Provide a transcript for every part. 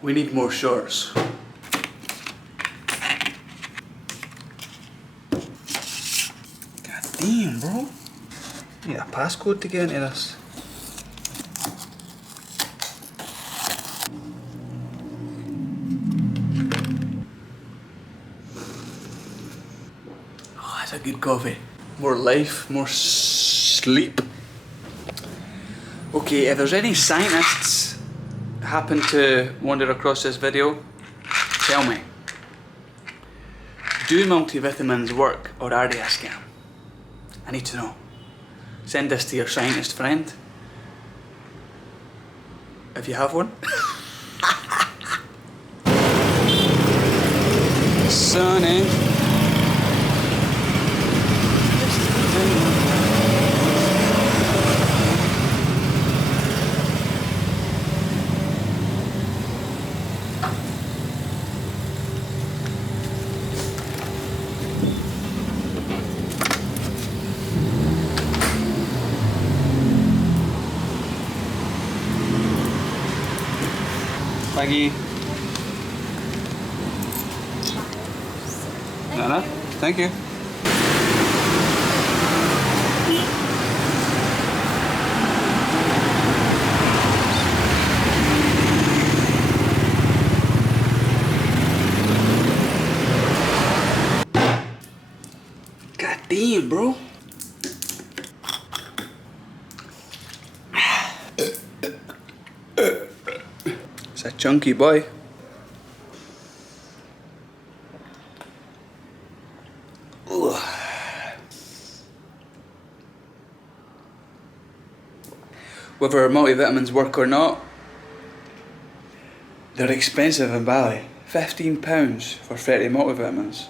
We need more shorts. God damn, bro. Need a passcode to get into this. Oh, that's a good coffee. More life, more sleep. Okay, if there's any scientists happen to wander across this video, tell me. Do multivitamins work or are they a scam? I need to know. Send this to your scientist friend. If you have one. Sunny. Maggie. Nana, thank you. God damn, bro. It's a chunky boy. Ugh. Whether multivitamins work or not, they're expensive in Bali. £15 for 30 multivitamins.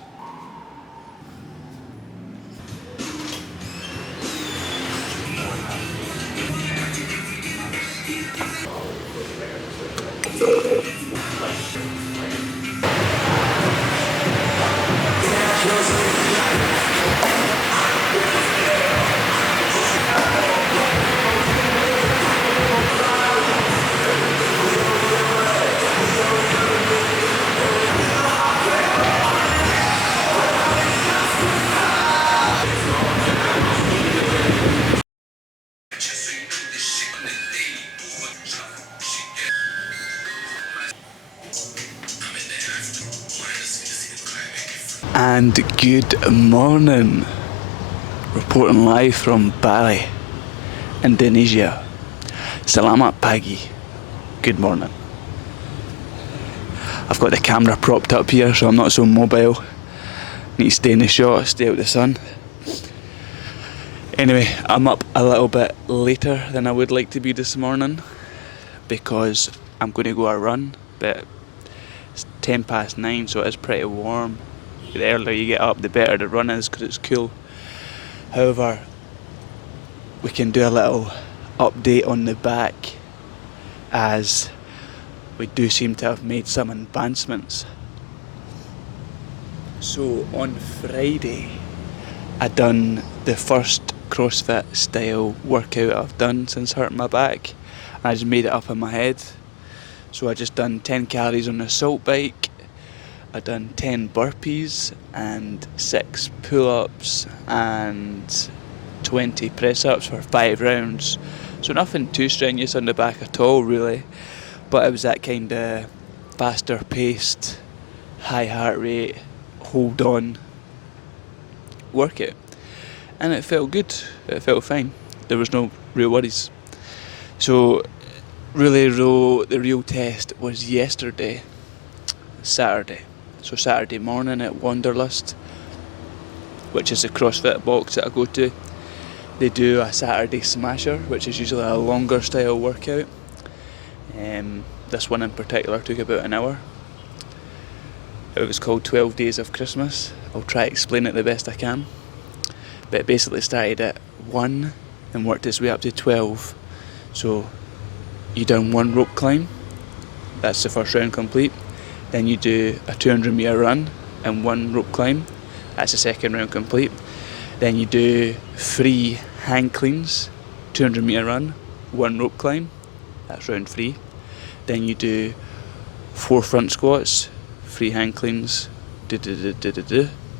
And good morning. Reporting live from Bali, Indonesia. Selamat pagi. Good morning. I've got the camera propped up here so I'm not so mobile. Need to stay in the shot, stay out the sun. Anyway, I'm up a little bit later than I would like to be this morning because I'm going to go a run, but it's 9:10 so it is pretty warm. The earlier you get up the better the run is because it's cool. However, we can do a little update on the back as we do seem to have made some advancements. So on Friday I done the first CrossFit style workout I've done since hurting my back. I just made it up in my head. So I just done 10 calories on the assault bike. I done 10 burpees and 6 pull-ups and 20 press-ups for 5 rounds. So nothing too strenuous on the back at all really, but it was that kind of faster paced, high heart rate, hold on workout. And it felt good, it felt fine. There was no real worries. So really though, the real test was yesterday, Saturday. So Saturday morning at Wanderlust, which is the CrossFit box that I go to, they do a Saturday smasher, which is usually a longer style workout. This one in particular took about an hour. It was called 12 Days of Christmas. I'll try to explain it the best I can. But it basically started at 1 and worked its way up to 12. So you done 1 rope climb, that's the first round complete. Then you do a 200 metre run and 1 rope climb, that's the second round complete. Then you do 3 hang cleans, 200 metre run, 1 rope climb, that's round 3. Then you do 4 front squats, 3 hand cleans, then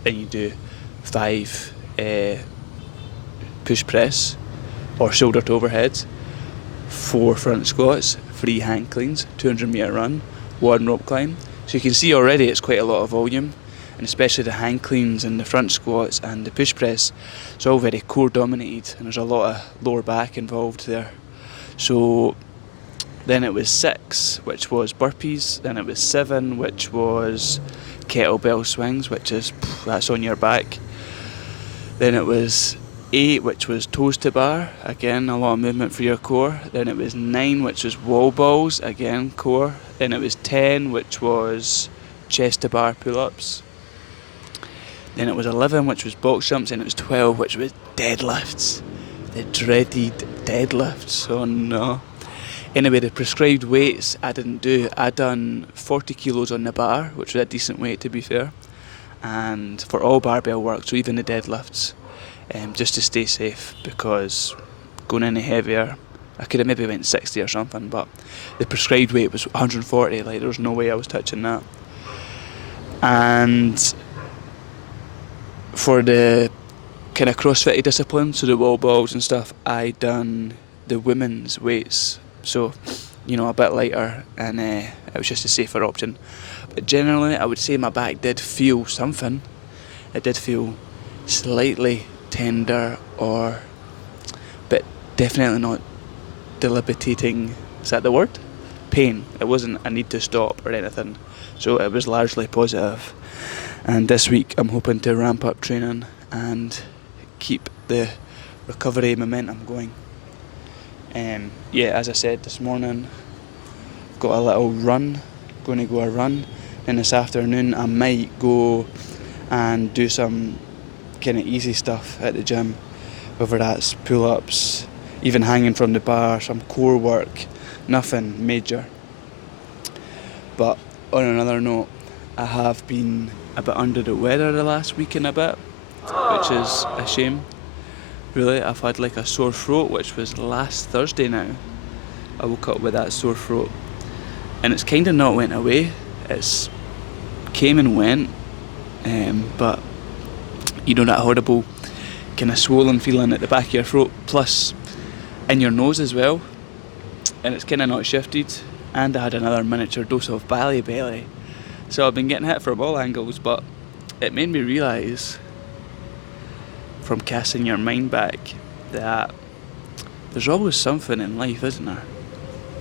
you do 5 push press or shoulder to overhead, 4 front squats, 3 hand cleans, 200 metre run, 1 rope climb. So you can see already it's quite a lot of volume, and especially the hand cleans and the front squats and the push press, it's all very core dominated and there's a lot of lower back involved there. So then it was 6, which was burpees, then it was 7, which was kettlebell swings, which is, that's on your back. Then it was 8, which was toes to bar, again a lot of movement for your core. Then it was 9, which was wall balls, again core. Then it was 10, which was chest to bar pull-ups. Then it was 11, which was box jumps, and it was 12, which was deadlifts. The dreaded deadlifts, oh no. Anyway, the prescribed weights I didn't do. I done 40 kilos on the bar, which was a decent weight to be fair, and for all barbell work, so even the deadlifts, just to stay safe, because going any heavier, I could have maybe went 60 or something, but the prescribed weight was 140, like there was no way I was touching that. And for the kind of CrossFit discipline, so the wall balls and stuff, I done the women's weights, so a bit lighter, and it was just a safer option. But generally I would say my back did feel something. It did feel slightly tender, but definitely not debilitating, is that the word? Pain. It wasn't a need to stop or anything, so it was largely positive. And this week I'm hoping to ramp up training and keep the recovery momentum going. As I said this morning, I've got a little run, going to go a run, and this afternoon I might go and do some kind of easy stuff at the gym, whether that's pull-ups, even hanging from the bar, some core work, nothing major. But on another note, I have been a bit under the weather the last week and a bit, which is a shame. Really, I've had like a sore throat, which was last Thursday now. I woke up with that sore throat, and it's kind of not went away. It's came and went, but that horrible kind of swollen feeling at the back of your throat, plus in your nose as well, and it's kind of not shifted. And I had another miniature dose of Bali belly, so I've been getting hit from all angles. But it made me realise, from casting your mind back, that there's always something in life, isn't there?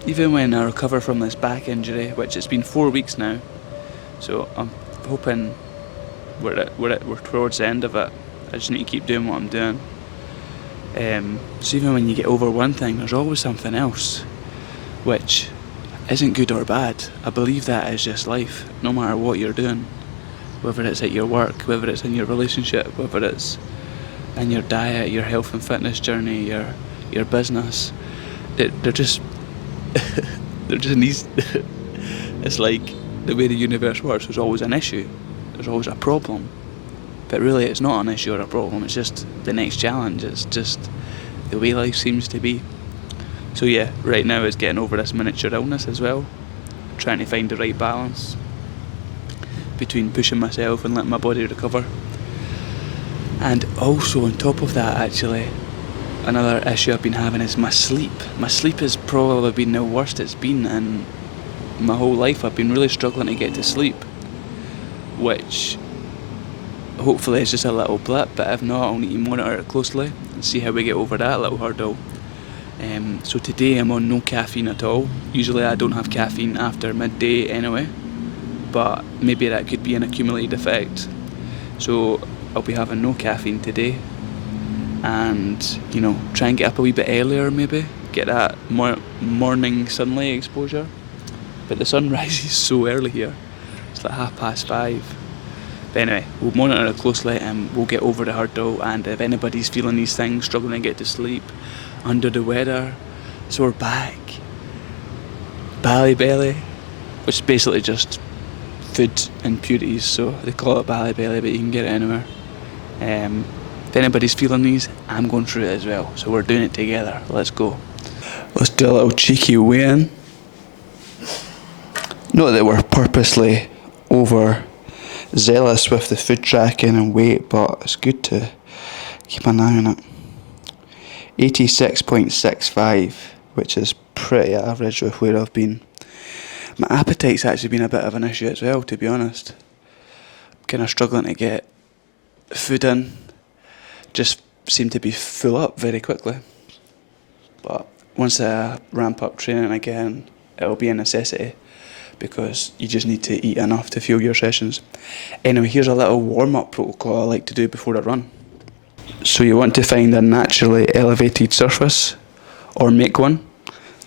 Even when I recover from this back injury, which it's been 4 weeks now, so I'm hoping we're towards the end of it. I just need to keep doing what I'm doing. So even when you get over one thing, there's always something else, which isn't good or bad. I believe that is just life, no matter what you're doing, whether it's at your work, whether it's in your relationship, whether it's in your diet, your health and fitness journey, your business. They're just needs. It's like the way the universe works. There's always an issue, there's always a problem, but really it's not an issue or a problem. It's just the next challenge. It's just the way life seems to be. So yeah, right now it's getting over this miniature illness as well, trying to find the right balance between pushing myself and letting my body recover. And also on top of that, actually, another issue I've been having is my sleep. My sleep has probably been the worst it's been in my whole life. I've been really struggling to get to sleep, which hopefully is just a little blip, but if not, I'll need to monitor it closely and see how we get over that little hurdle. So today I'm on no caffeine at all. Usually I don't have caffeine after midday anyway, but maybe that could be an accumulated effect. So I'll be having no caffeine today, and try and get up a wee bit earlier, maybe get that morning sunlight exposure. But the sun rises so early here, it's like 5:30. But anyway, we'll monitor it closely and we'll get over the hurdle. And if anybody's feeling these things, struggling to get to sleep, under the weather, sore back, Bali belly, which is basically just food impurities, so they call it Bali belly, but you can get it anywhere. If anybody's feeling these, I'm going through it as well, so we're doing it together. Let's go. Let's do a little cheeky weigh-in. Not that we're purposely over zealous with the food tracking and weight, but it's good to keep an eye on it. 86.65, which is pretty average with where I've been. My appetite's actually been a bit of an issue as well, to be honest. I'm kind of struggling to get food in. Just seem to be full up very quickly. But once I ramp up training again, it'll be a necessity, because you just need to eat enough to fuel your sessions. Anyway, here's a little warm-up protocol I like to do before I run. So you want to find a naturally elevated surface, or make one.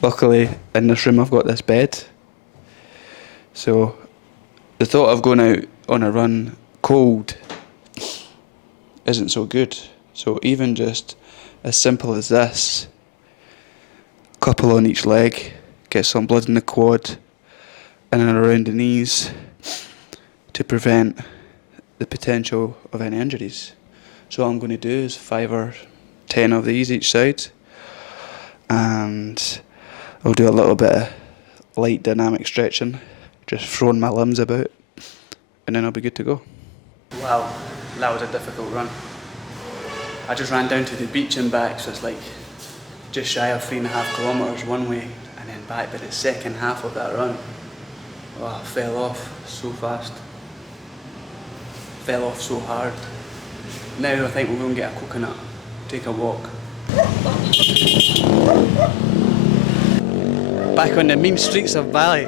Luckily, in this room I've got this bed. So the thought of going out on a run cold isn't so good. So even just as simple as this, couple on each leg, get some blood in the quad and then around the knees to prevent the potential of any injuries. So what I'm going to do is 5 or 10 of these each side, and I'll do a little bit of light dynamic stretching, just throwing my limbs about, and then I'll be good to go. Wow, that was a difficult run. I just ran down to the beach and back, so it's like just shy of 3.5 kilometres one way and then back. But the second half of that run, I fell off so fast, fell off so hard. Now I think we'll go and get a coconut, take a walk. Back on the mean streets of Bali.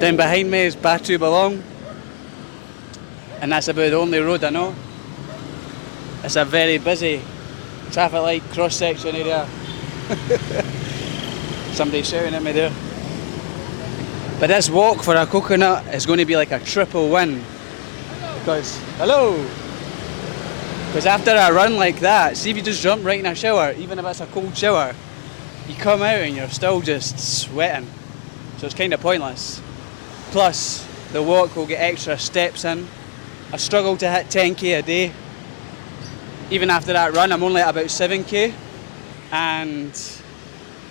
Down behind me is Batu Balong, and that's about the only road I know. It's a very busy traffic light cross-section area. Somebody shouting at me there. But this walk for a coconut is going to be like a triple win. Because, hello! Because after a run like that, see if you just jump right in a shower, even if it's a cold shower, you come out and you're still just sweating. So it's kind of pointless. Plus, the walk will get extra steps in. I struggle to hit 10k a day. Even after that run, I'm only at about 7k. And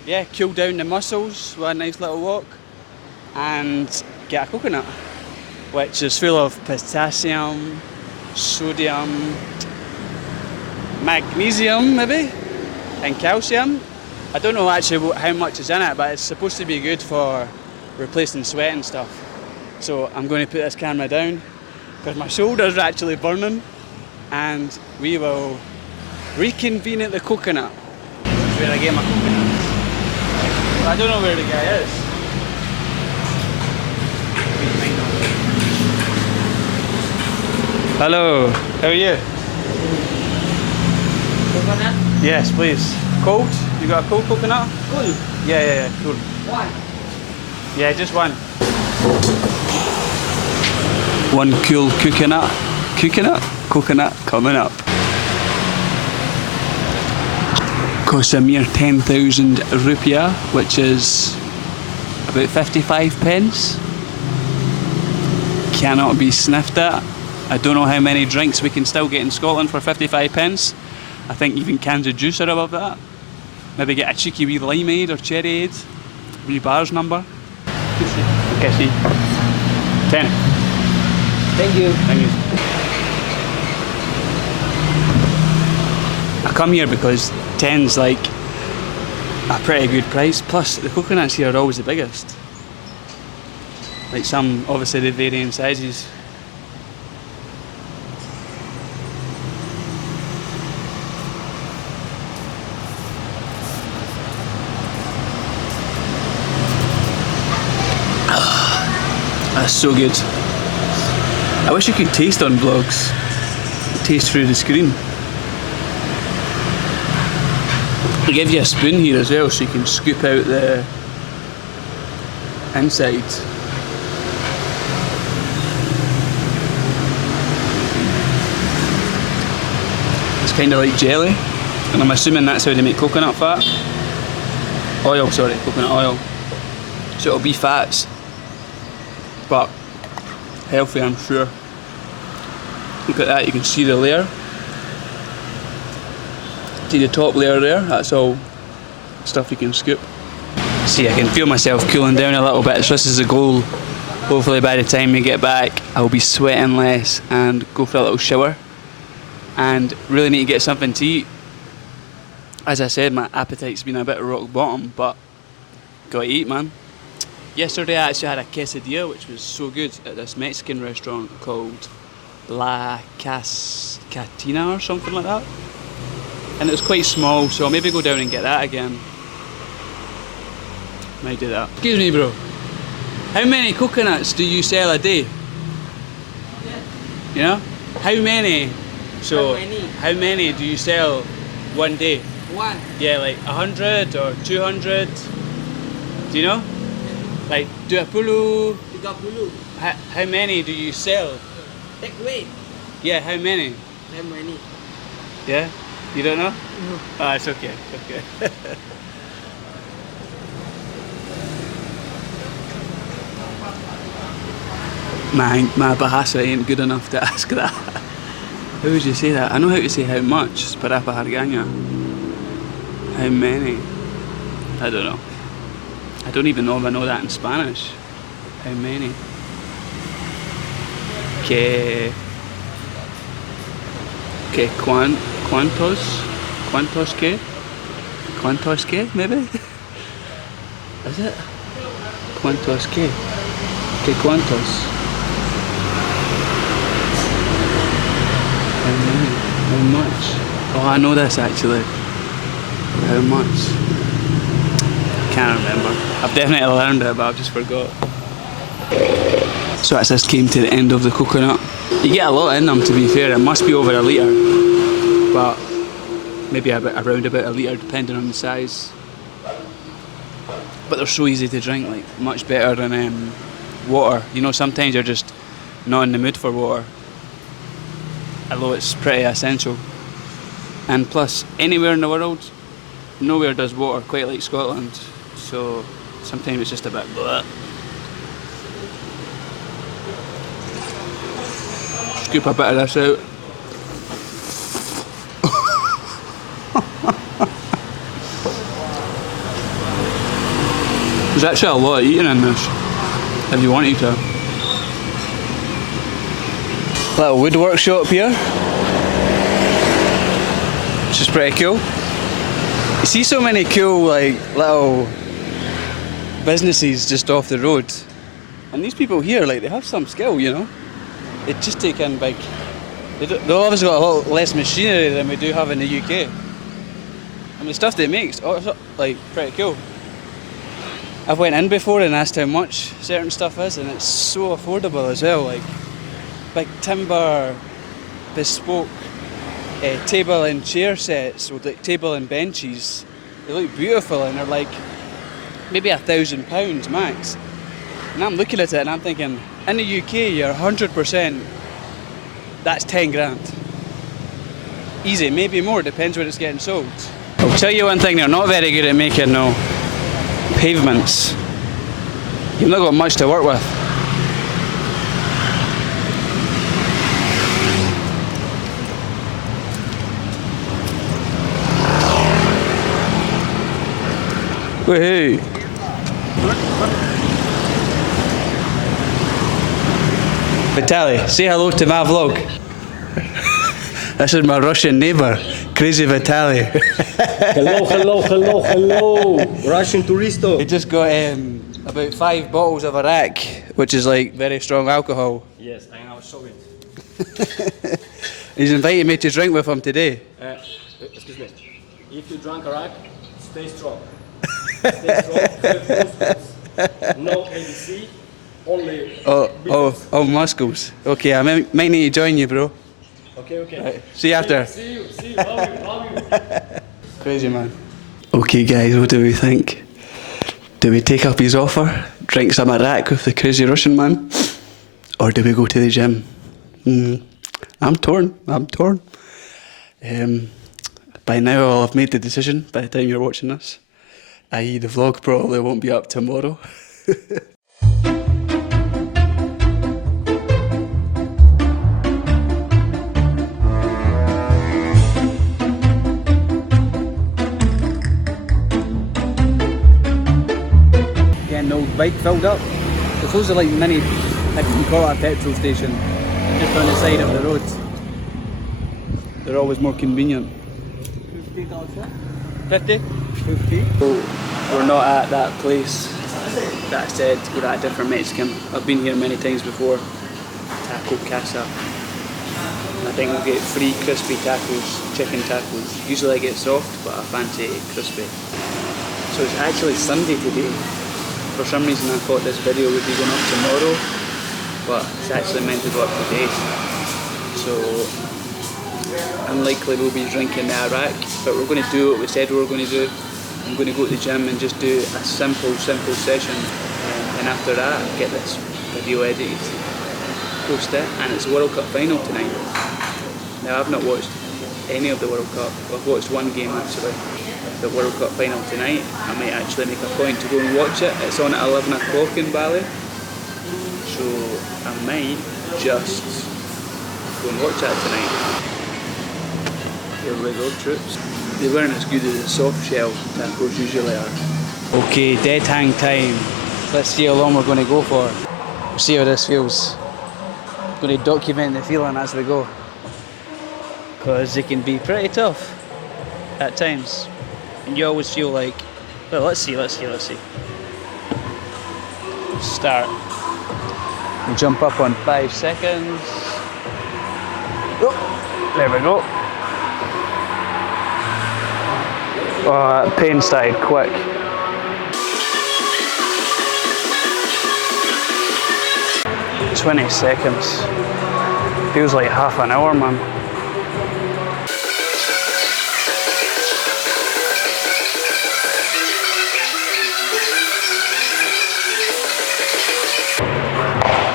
yeah, cool down the muscles with a nice little walk and get a coconut, which is full of potassium, sodium, magnesium maybe, and calcium. I don't know actually how much is in it, but it's supposed to be good for replacing sweat and stuff. So I'm going to put this camera down because my shoulder's actually burning, and we will reconvene at the coconut. That's where I get my coconut. But I don't know where the guy is. Hello, how are you? Coconut? Yes, please. Cold? You got a cold coconut? Cool. Yeah, cool. One. Yeah, just one. One cool coconut. Coconut coming up. Costs a mere 10,000 rupiah, which is about 55 pence. Cannot be sniffed at. I don't know how many drinks we can still get in Scotland for 55 pence. I think even cans of juice are above that. Maybe get a cheeky wee limeade or cherryade. Wee bar's number. Okay, see. 10. Thank you. Thank you. I come here because 10's like a pretty good price. Plus, the coconuts here are always the biggest. Like some, obviously, they vary in sizes. That's so good. I wish you could taste on vlogs. Taste through the screen. I'll give you a spoon here as well so you can scoop out the inside. It's kind of like jelly, and I'm assuming that's how they make coconut fat. Oil, sorry, coconut oil. So it'll be fats, but healthy, I'm sure. Look at that, you can see the layer. See the top layer there? That's all stuff you can scoop. See, I can feel myself cooling down a little bit. So this is the goal Hopefully by the time we get back, I'll be sweating less and go for a little shower. And really need to get something to eat. As I said, my appetite's been a bit rock bottom, but gotta eat, man. Yesterday I actually had a quesadilla, which was so good, at this Mexican restaurant called La Cascatina or something like that. And it was quite small, so I'll maybe go down and get that again. Might do that. Excuse me, bro. How many coconuts do you sell a day? You know? How many? So, how many do you sell one day? One. Yeah, like 100 or 200. Do you know? Like, 20. 30. How many do you sell? Take away. Yeah, how many? How many? Yeah? You don't know? No. Ah, it's okay. It's okay. My Bahasa ain't good enough to ask that. How would you say that? I know how to say how much, para paharganya. How many? I don't know. I don't even know if I know that in Spanish. How many? Que cuántos? Cuántos que? Cuántos que, maybe? Is it? Cuántos que? Que cuántos? How many? How much? Oh, I know this actually. How much? Can't remember. I've definitely learned it, but I've just forgot. So that's just came to the end of the coconut. You get a lot in them, to be fair. It must be over a litre, but maybe around about a litre, depending on the size. But they're so easy to drink, like much better than water. You know, sometimes you're just not in the mood for water, although it's pretty essential. And plus, anywhere in the world, nowhere does water quite like Scotland, so sometimes it's just a bit bleh. Scoop a bit of this out. There's actually a lot of eating in this, if you wanted to. Little wood workshop here, which is pretty cool. You see so many cool like little businesses just off the road, and these people here, like, they have some skill, you know. They just take in big. They've obviously got a lot less machinery than we do have in the UK. I mean, the stuff they make is like pretty cool. I've went in before and asked how much certain stuff is, and it's so affordable as well. Like big timber, bespoke table and chair sets with like table and benches. They look beautiful and they're like maybe £1,000 max. And I'm looking at it and I'm thinking, in the UK you're 100%, that's 10 grand. Easy, maybe more, depends where it's getting sold. I'll tell you one thing, they're not very good at making no pavements. You've not got much to work with. Woohoo! Vitaly, say hello to my vlog. This is my Russian neighbour, crazy Vitaly. Hello. Russian touristo. He just got about 5 bottles of arak, which is like very strong alcohol. Yes, I now show it. He's invited me to drink with him today. Excuse me. If you drink arak, stay strong. Stay strong. No ABC. Only Oh, muscles. Okay, I might need to join you, bro. Okay. Right, see you after. See you. Love you. Crazy man. Okay guys, what do we think? Do we take up his offer, drink some arak with the crazy Russian man? Or do we go to the gym? I'm torn. By now I'll have made the decision by the time you're watching this. i.e. the vlog probably won't be up tomorrow. Getting the old bike filled up. There's loads of like mini, if you can call it a petrol station, just on the side of the road. They're always more convenient. 50 50? 50. So we're not at that place that I said, we're at a different Mexican. I've been here many times before. Taco Casa. I think we'll get free crispy tacos, chicken tacos. Usually I get soft, but I fancy crispy. So it's actually Sunday today. For some reason I thought this video would be going up tomorrow, but it's actually meant to go up today. So unlikely we'll be drinking the arak, but we're going to do what we said we were going to do. I'm going to go to the gym and just do a simple session, and after that get this video edited, post it, and it's the World Cup final tonight. Now I've not watched any of the World Cup. I've watched one game actually, the World Cup final tonight. I might actually make a point to go and watch it. It's on at 11 o'clock in Bali, so I might just go and watch that tonight. Here we go, troops. They weren't as good as the soft shell tacos usually are. Okay, dead hang time. Let's see how long we're going to go for. We'll see how this feels. I'm going to document the feeling as we go, because it can be pretty tough at times. And you always feel like, well, let's see. Start. And jump up on 5 seconds. Oh, there we go. Oh, that pain started quick. "20 seconds. Feels like half an hour, man.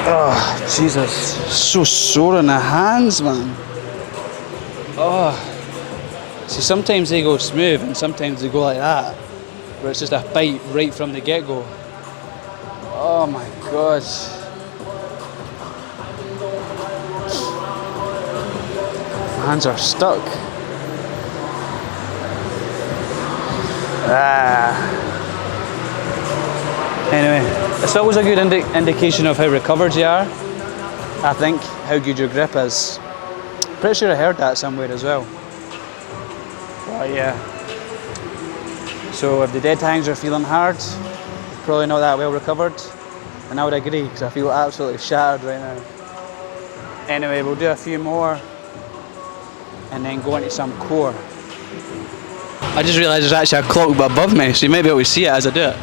Oh, Jesus. So sore in the hands, man. Oh. See, sometimes they go smooth and sometimes they go like that, where it's just a bite right from the get-go. Oh my God. My hands are stuck. Anyway, it's always a good indication of how recovered you are, I think, how good your grip is. Pretty sure I heard that somewhere as well. But yeah. So if the dead hangs are feeling hard, probably not that well recovered. And I would agree, because I feel absolutely shattered right now. Anyway, we'll do a few more and then go into some core. I just realised there's actually a clock above me, so you might be able to see it as I do it.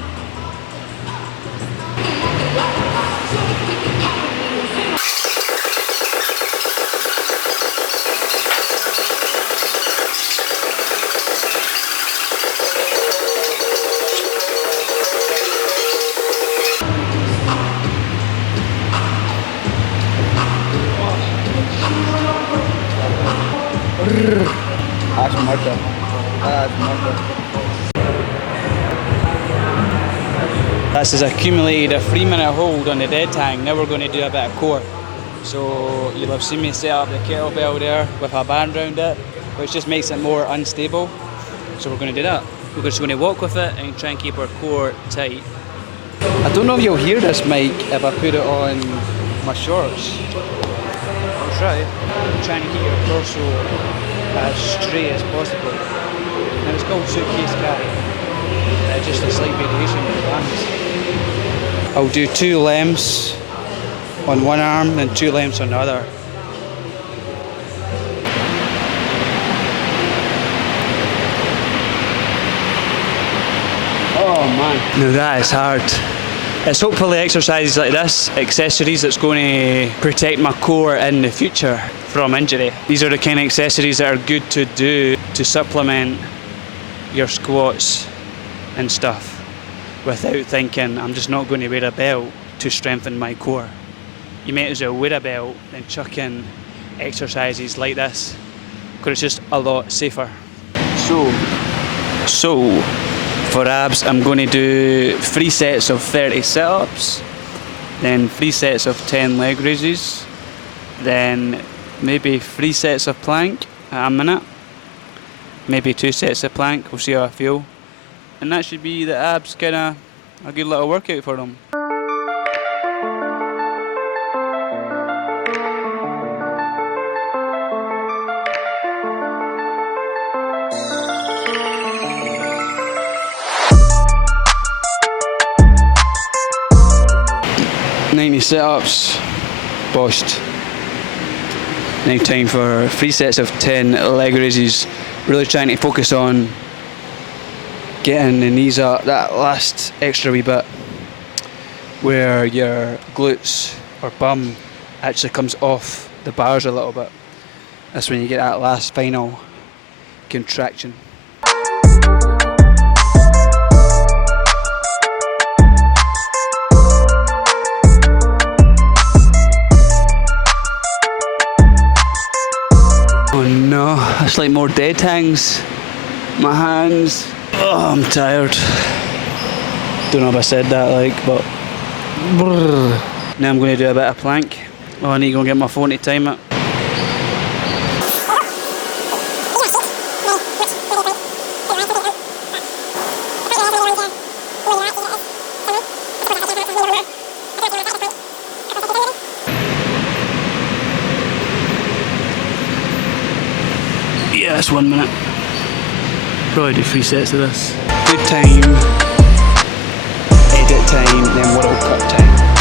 That's murder. That's murder. This has accumulated a 3-minute hold on the dead hang. Now we're going to do a bit of core. So you'll have seen me set up the kettlebell there with a band around it, which just makes it more unstable. So we're going to do that. We're just going to walk with it and try and keep our core tight. I don't know if you'll hear this mic if I put it on my shorts. I'll try. I'm trying to keep your torso as straight as possible. Now it's called suitcase carry. Just a slight variation with the bands. I'll do 2 lengths on one arm and 2 lengths on the other. Oh man. Now that is hard. It's hopefully exercises like this, accessories, that's going to protect my core in the future from injury. These are the kind of accessories that are good to do to supplement your squats and stuff without thinking, I'm just not going to wear a belt to strengthen my core. You might as well wear a belt and chuck in exercises like this, because it's just a lot safer. So for abs, I'm going to do 3 sets of 30 sit-ups, then 3 sets of 10 leg raises, then maybe 3 sets of plank at a minute, maybe 2 sets of plank, we'll see how I feel. And that should be the abs, kind of a good little workout for them. 90 sit-ups, boshed. Now time for 3 sets of 10 leg raises. Really trying to focus on getting the knees up that last extra wee bit where your glutes or bum actually comes off the bars a little bit. That's when you get that last final contraction. Oh no, that's like more dead hangs. My hands. Oh, I'm tired. Don't know if I said that but now I'm going to do a bit of plank. Oh, I need to go and get my phone to time it. Yeah, it's 1 minute. Probably do 3 sets of this. Good time, edit time, then World Cup time.